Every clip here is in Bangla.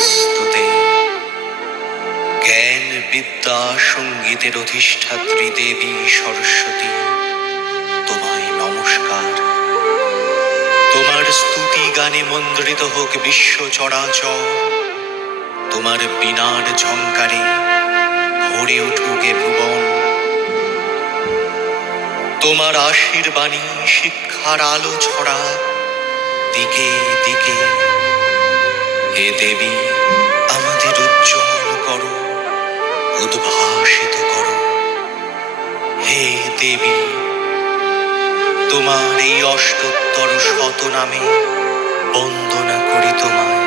নমস্তুতে। জ্ঞান বিদ্যা সঙ্গীতের অধিষ্ঠাত্রী দেবী সরস্বতী, তোমায় নমস্কার। তোমার স্তুতি গানে মন্দ্রিত হোক বিশ্ব চরাচর, তোমার বীণার ঝঙ্কারে ভরে উঠুক এ ভুবন। তোমার আশীর্বাণী শিক্ষার আলো ছড়া দিকে দিকে। হে দেবী, আমাদের উজ্জ্বল করো, উদ্ভাসিত করো। হে দেবী, তোমার এই অষ্টোত্তর শত নামে বন্দনা করি তোমায়।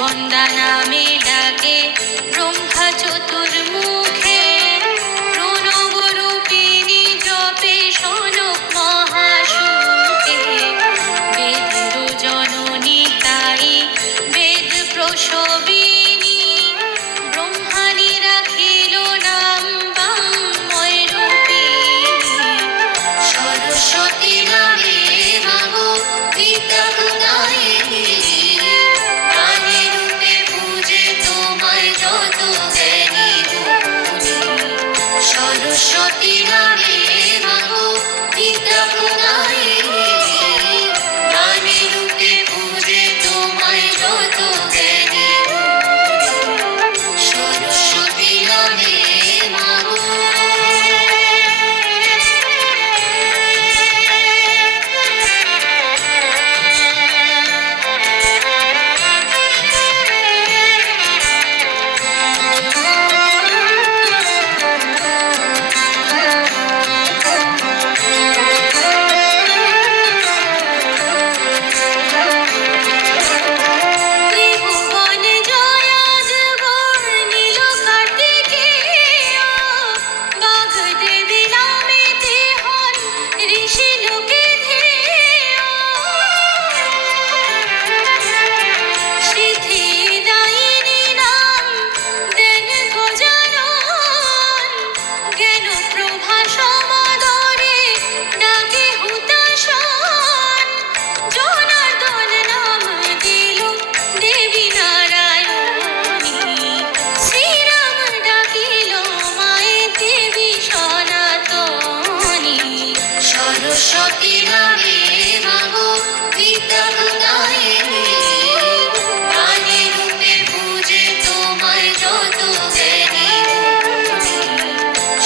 বন্দা নামে ডাকে ব্রহ্মা চতুর্মুখে, প্রণব রূপিণী জপে শনক মহাসুখে। বেদের জননী তাই বেদ প্রসবিনী, ব্রহ্মাণী রাখিল নাম বাঙ্ময় রূপিণী। সরস্বতী নামে মাগো বিদ্যা প্রদায়িনী, সরস্বতী নামে মাগো বিদ্যা প্রদায়িনী, জ্ঞানী রূপে পূজে তোমায় যত জ্ঞানী গুণী। সরস্বতী নামে মাগো। সরস্বতী নামে মাগো বিদ্যা প্রদায়িনী, জ্ঞানী রূপে পূজে তোমায় যত জ্ঞানী গুণী।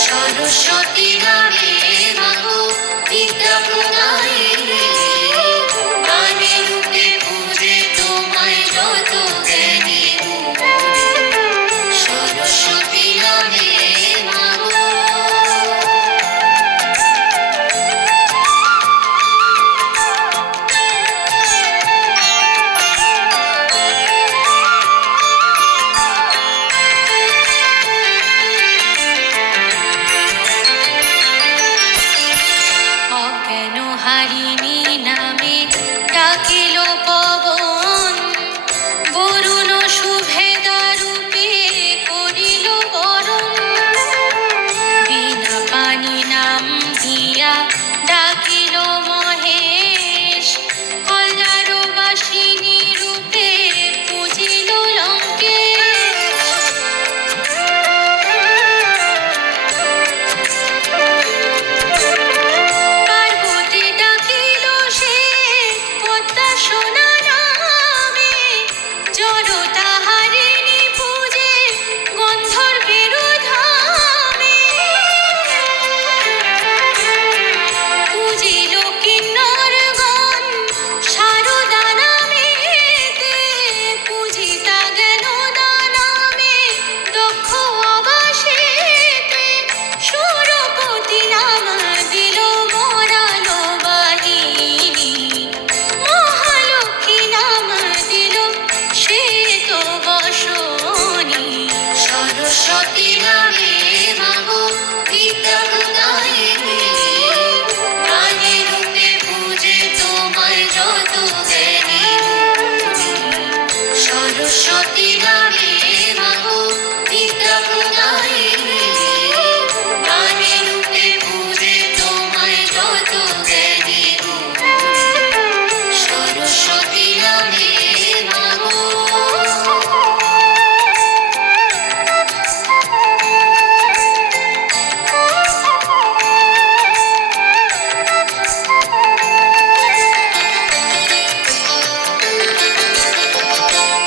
সরস্বতী নামে মাগো বিদ্যা প্রদায়িনী, জ্ঞানী রূপে পূজে তোমায় যত জ্ঞানী গুণী। সরস্বতী নামে মাগো। হারিণী নামে ডাকিল পবন, বরুণ শুভেদা রূপে করিল বরণ। বিনা পানি নাম দিয়া ডাকিল মহেশ, কল্যাণবাসিনী রূপে পূজিল লঙ্কেশ। সোনা নামে জড়তা হারিণী ভাষণী। সরস্বতী নামে মাগো বিদ্যা প্রদায়িনী, প্রাণী রূপে পূজে তোমায় যত জ্ঞানী গুণী। সরস্বতী নামে মাগো বিদ্যা প্রদায়িনী, প্রাণী রূপে পূজে তোমায় যত জ্ঞানী গুণী। সরস্বতী নামে মাগো।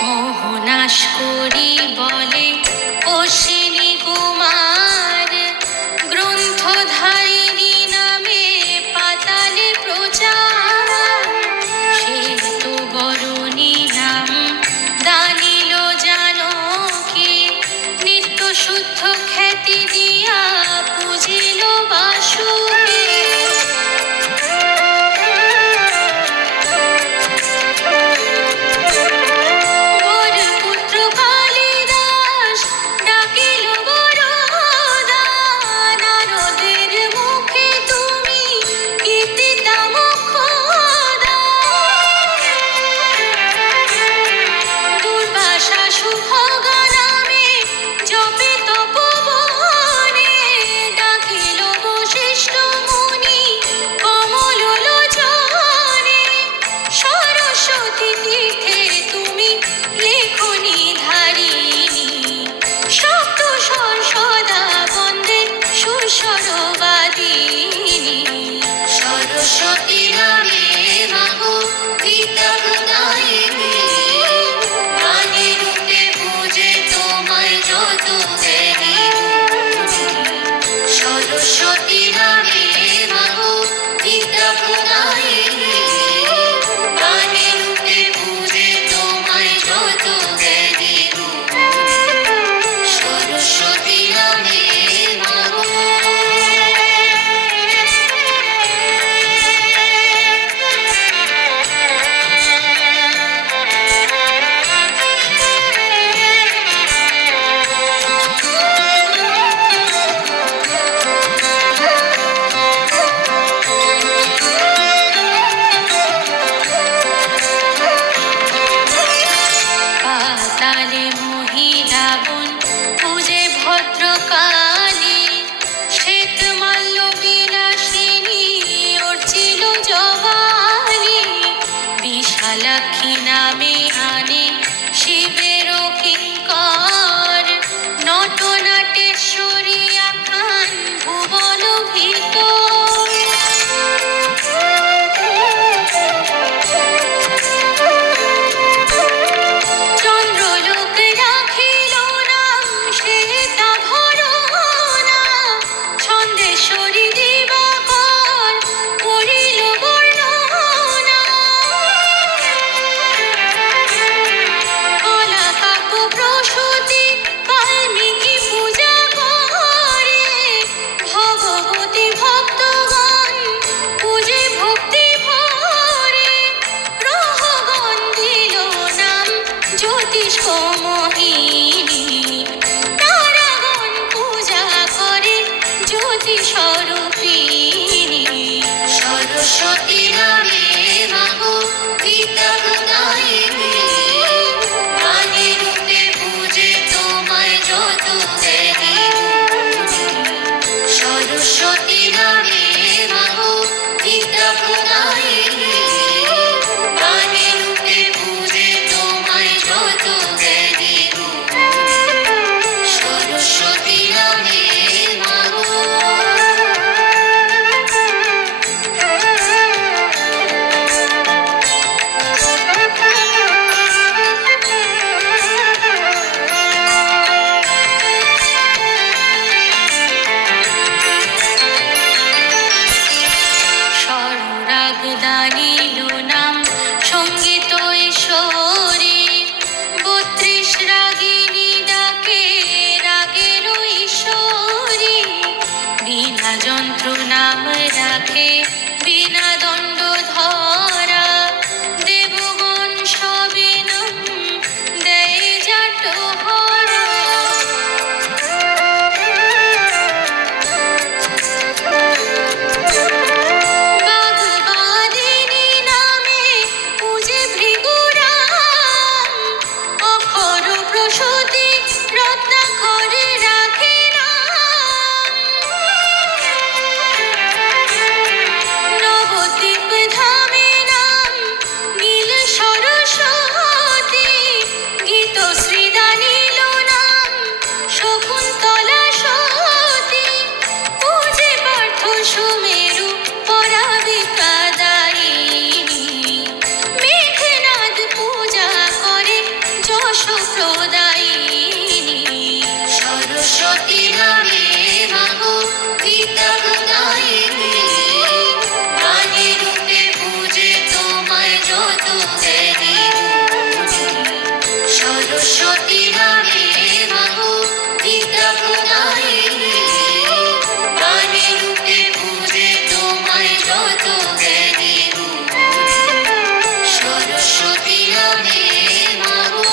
মোহনাশ করি বলে অশ্বিনী কুমার, গ্রন্থধারিণী নামে পাতালে প্রচার। সে তো বরণী নাম দানিল জানকী, নিত্য শুদ্ধ খ্যাতি দিয়া পুজিল বাসুকী। বরপুত্র কালিদাস ডাকিল বরদা, নারদের মুখে তুমি কীর্তিতা মোক্ষদা। দুর্বাসা সুভগা নামে জপে তপোবনে, ডাকিল বশিষ্ঠ মুনি কমল লোচনে। সরস্বতী তীর্থে তুমি লেখনী ধারিণী, সপ্তস্বর সদা বন্দে সুস্বরবাদিনী। সরস্বতী নামে মাগো বিদ্যা প্রদায়িনী, প্রাণী রূপে পূজে তোমায় যত জ্ঞানী গুণী। সরস্বতী নামে মাগো বিদ্যা প্রদায়িনী, প্রাণী রূপে পূজে তোমায় যত জ্ঞানী গুণী। সরস্বতী নামে মাগো। পাতালে মহিলাবন পূজে ভদ্রকালী, শ্বেতমাল্য বিলাসিনী অর্চিল জবালি। বিশালাক্ষী নামে আনে শিবের কিঙ্কর, নটনাটেশ্বরী আখ্যান ভুবন ভিতর। চন্দ্রলোক রাখিল নাম শ্বেতাভরণা, ছন্দেশ্বরী দিবাকর করিল বর্ণনা। কলা কাব্য প্রসূতি বাল্মীকি পূজা করে, ভগবতী ভক্তগণ পূজে ভক্তি ভরে। গ্রহগণ দিল নাম জ্যোতিষ্ক মোহিনী, তারাগণ পূজা করে জ্যোতি স্বরূপিণী। সরস্বতী নামে মাগো বিদ্যা প্রদায়িনী, প্রাণী রূপে পূজে তোমায় যত জ্ঞানী গুণী। সরস্বতী নামে মাগো বিদ্যা প্রদায়িনী, প্রাণী রূপে পূজে তোমায় যত জ্ঞানী গুণী। সরস্বতী নামে মাগো। প্রদায়িনী। সরস্বতী নামে মাগো বিদ্যা প্রদায়িনী, বাণী রূপে পূজে তোমায় যত জ্ঞানী গুণী। সরস্বতী নামে মাগো বিদ্যা প্রদায়িনী, বাণী রূপে পূজে তোমায় যত জ্ঞানী গুণী। সরস্বতী নামে মাগো।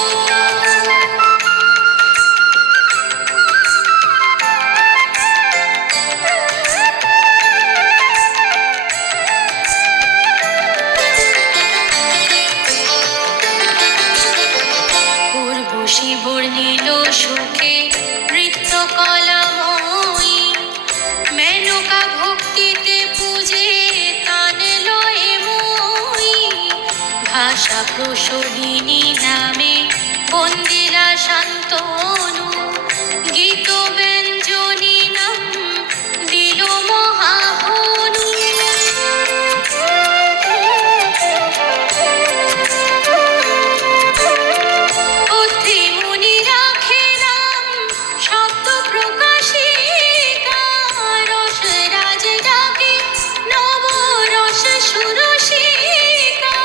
উর্বশী বর্ণিল সুখে নৃত্য কলাময়ী, মেনকা ভক্তিতে পূজে তান লয়ে মই। ভাষা প্রসবিনী নামে বন্দিলা শান্তনু, গীত ব্যঞ্জনী নাম দিল মহাহনু। অত্রিমুনি রাখে নাম শব্দ প্রকাশিকা, রসরাজ ডাকে নব রস সুরসিকা।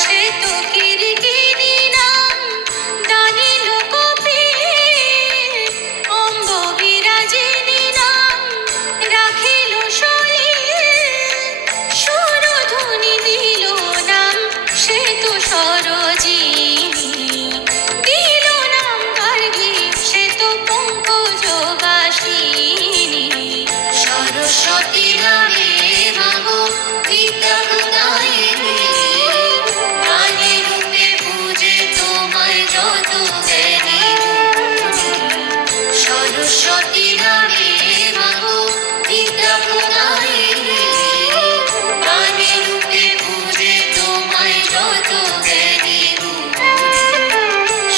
সে তো কীর্তিনী নাম দানী লোকপ্রিয়, অম্ব বিরাজিনী নাম রাখিল শরীর। সুরধ্বনি দিল নাম সে তো সরোজিনী, দিল নাম গার্গী সে তো পঙ্কজবাসিনী। সরস্বতী নামে মাগো বিদ্যা প্রদায়িনী, বাণী রূপে পূজে তোমায় যত জ্ঞানী গুণী। সরস্বতী নামে মাগো বিদ্যা প্রদায়িনী, বাণী রূপে পূজে তোমায় যত জ্ঞানী গুণী।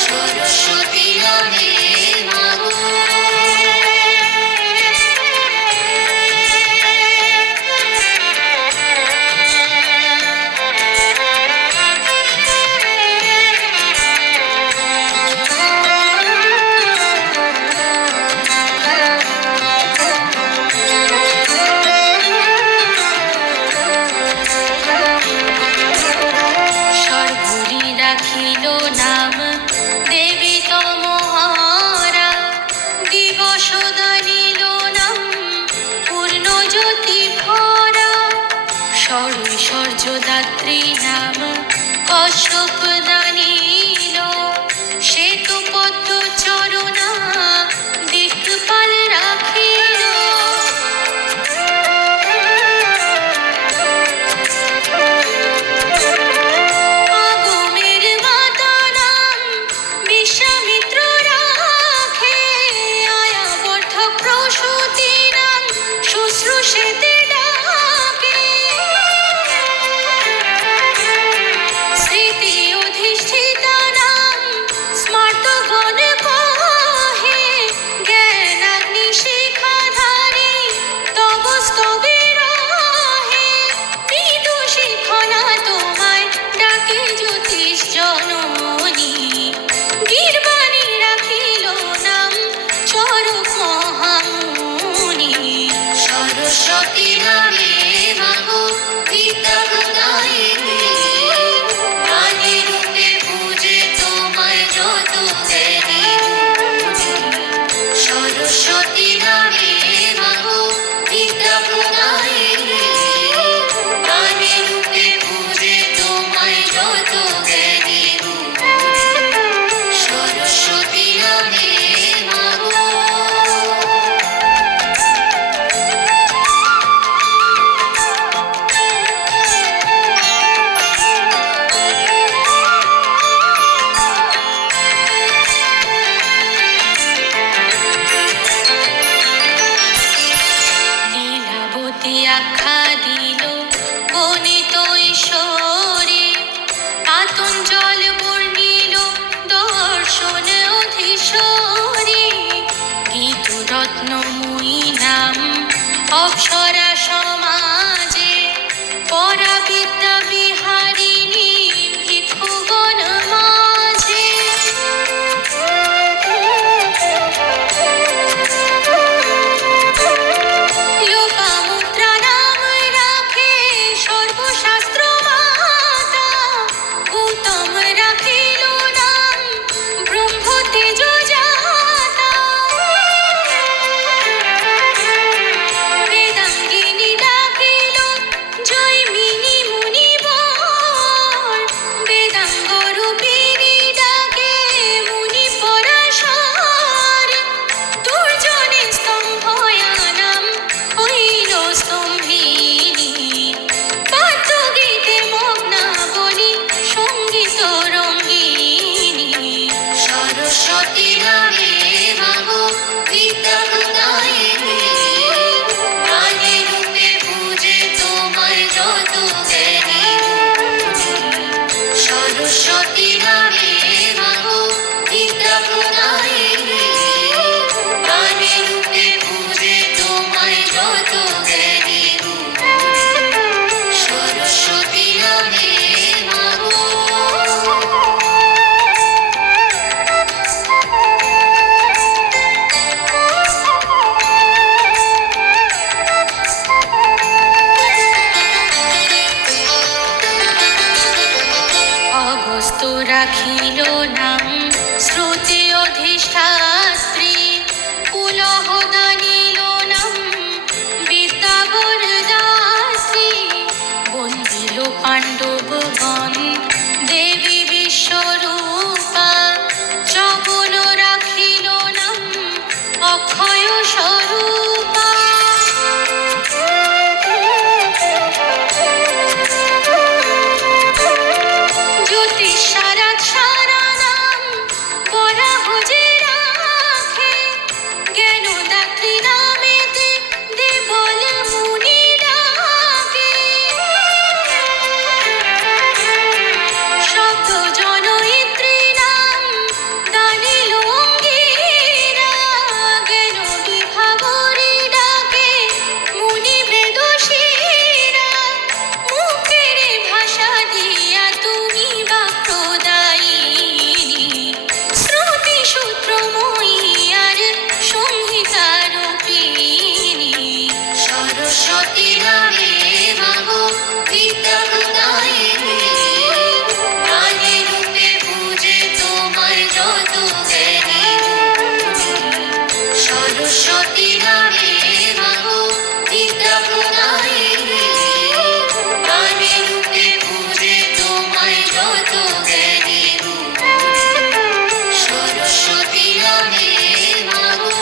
সরস্বতী নামে মাগো। সর্বরি রাখিল নাম দেবী তমহারা, দিবস দানিল নাম পূর্ণ জ্যোতি ভরা। সরৈশ্বর্যদাত্রী নাম কশ্যপ দানিল, সে তো পদ্ম চরণা দিকপাল রাখিল। আগমের মাতা নাম বিশ্বামিত্র রাখে, আয়াবর্ধক প্রসূতি নাম শুশ্রূষেতে ডাকে। সরস্বতী নামে মাগো বিদ্যা প্রদায়িনী, গানে রূপে পূজে তোমায় যত জ্ঞানী গুণী। সরস্বতী নামে মাগো অগস্ত্য রাখিল নাম শ্রুতি অধিষ্ঠাত্রী, পুলহ দানিল নাম বিদ্যাবরদাত্রী। বন্দিল পাণ্ডবগণ দেবী বিশ্বরূপা, চবন রাখিল নাম অক্ষয় স্বরূপা। জ্যোতিষারা সারা নাম বরাহ যে রাখে, জ্ঞানদাত্রী নামেতে দেবল মুনি ডাকে। শব্দ জনয়িত্রী নাম দানিল অঙ্গিরা, জ্ঞান বিভাবরী ডাকে মুনি বেদশিরা। মুখের ভাষা দিয়া তুমি বাক্যদায়িনী, শ্রুতি সূত্রময়ী আর সংহিতারূপিণী। সরস্বতী নামে মাগো বিদ্যা প্রদায়িনী, গানে রূপে পূজে তোমায় যত জ্ঞানী গুণী। সরস্বতী নামে মাগো বিদ্যা প্রদায়িনী, গানে রূপে পূজে তোমায় যত জ্ঞানী গুণী। সরস্বতী নামে মাগো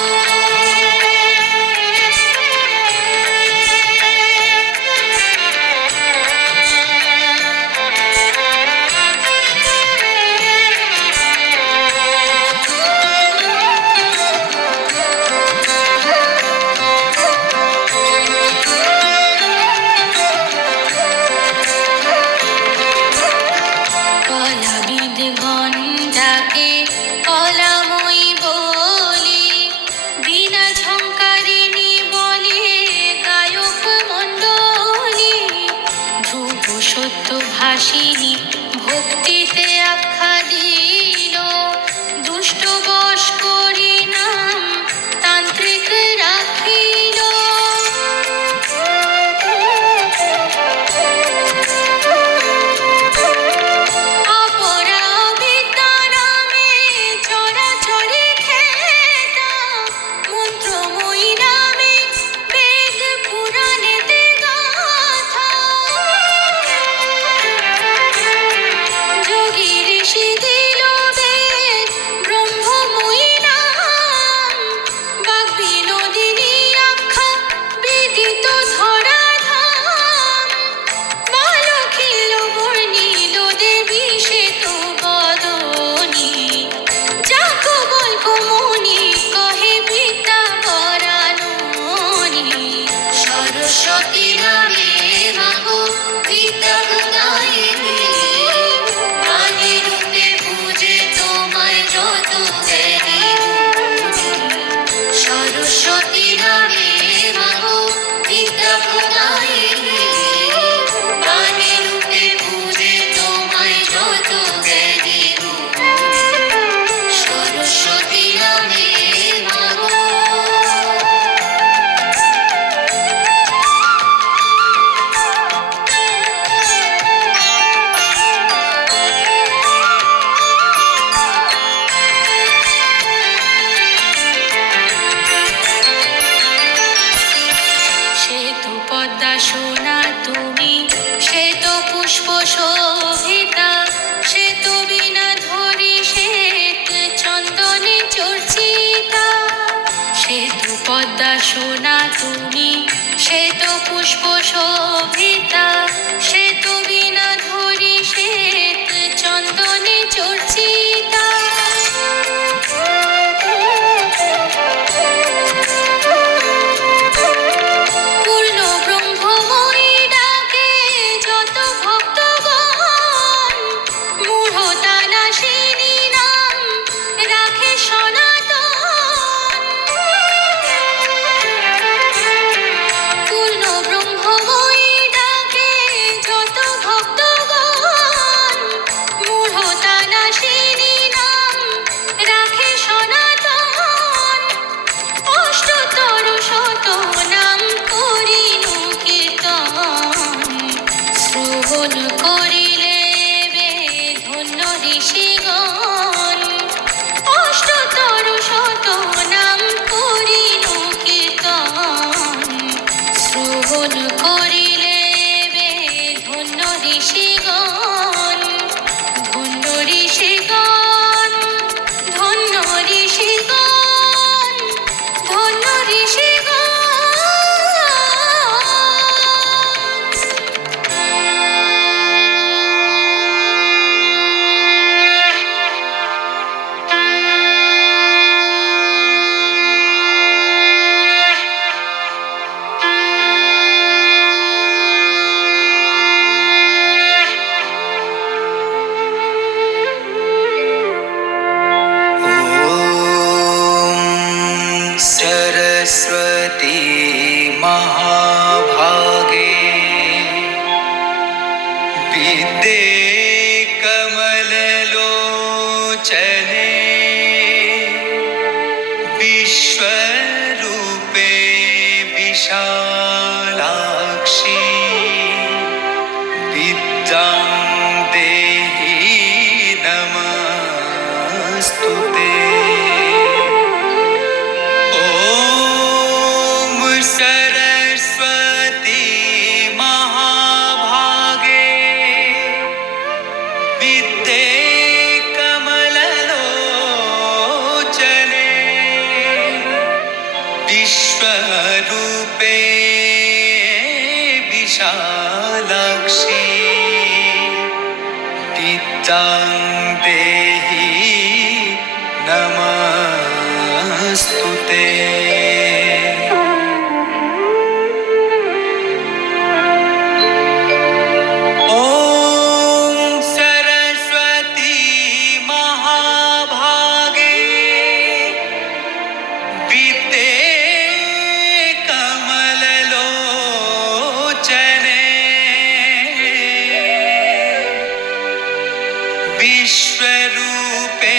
কলাবিদগণ ডাকে কলাময়ী বলি, বীণা ঝঙ্কারিণী বলে গায়ক মণ্ডলী। ধ্রুব সত্য ভাসিনী ভক্তিতে আখ্যা দিল, দুষ্ট বশ করি নাম তান্ত্রিক রাখিল। অপরা বিদ্যা নামে চরাচরে খেতা, মন্ত্রময়ী নামে বেদ পুরাণেতে গাথা। যোগী ঋষি দিল বেদ ব্রহ্মময়ী নাম, বাগ্বিনোদিনী আখ্যা বিদিত ধরাধাম। বালখিল্য বর্ণিল দেবী শ্বেত বদনী, যাকো বল্ক মুনি কহে বিদ্যা বরাননী। সরস্বতী নামে মাগো বিদ্যা প্রদায়িনী, গানে রূপে পূজে তোমায় যত জ্ঞানী গুণী। সরস্বতী নামে মাগো বিদ্যা প্রদায়িনী, গানে রূপে পূজে তোমায় যত জ্ঞানী গুণী। সরস্বতী নামে মাগো শ্বেত পদ্মা সোনা তুমি, শ্বেত পুষ্প শোভিতা, শ্বেত বীণা ধরি শ্বেত চন্দনে চর্চিতা। শ্বেত পদ্মা সোনা তুমি, শ্বেত পুষ্প শোভিতা, শ্বেত বীণা ধরি শ্বেত চন্দনে চর্চিতা। মূঢ় ঋষিগণ অষ্টতর শত নাম করিনু কীর্তন শ্রবণ করিলে বে ধন্য ঋষিগণ ধন্য ঋষিগণ ধন্য ঋষিগণ ধন্য ঋষিগণ ॐ सरस्वती महाभागे विद्ये कमललोचने विश्वरूपे विशालाक्षी विद्यां देहि नमस्तुते। ॐ सरस्वती महाभागे विद्ये कमललोचने विश्वरूपे विशालाक्षी विद्यां देहि नमस्तुते। ॐ सरस्वती महाभागे विद्ये कमललोचने विश्वरूपे